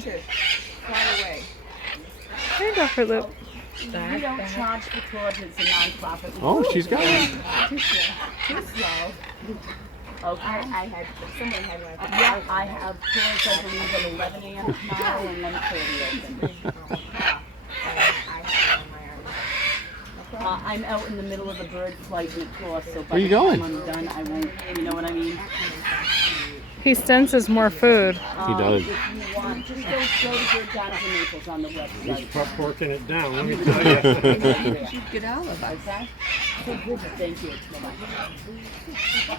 Fly away. There you go, Fruitloop. We don't charge for tours. It's a non-profit. Oh, she's got one. Too slow. Okay. Someone had one. Yeah, I have tours, I believe, at 11 a.m. tomorrow and 1:30 open. I'm out in the middle of the bird flight and tour, so by Where you the time going? I'm done, I won't, you know what I mean? He senses more food. He does. If you want, just go to Bird Gardens in Naples on the website. He's prep working it down, let me tell you. Get out of it. Okay? So good, thank you. Bye-bye.